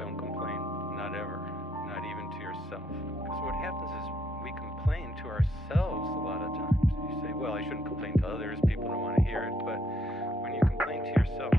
Don't complain, not ever, not even to yourself. Because what happens is we complain to ourselves a lot of times. You say, well, I shouldn't complain to others, people don't want to hear it. But when you complain to yourself,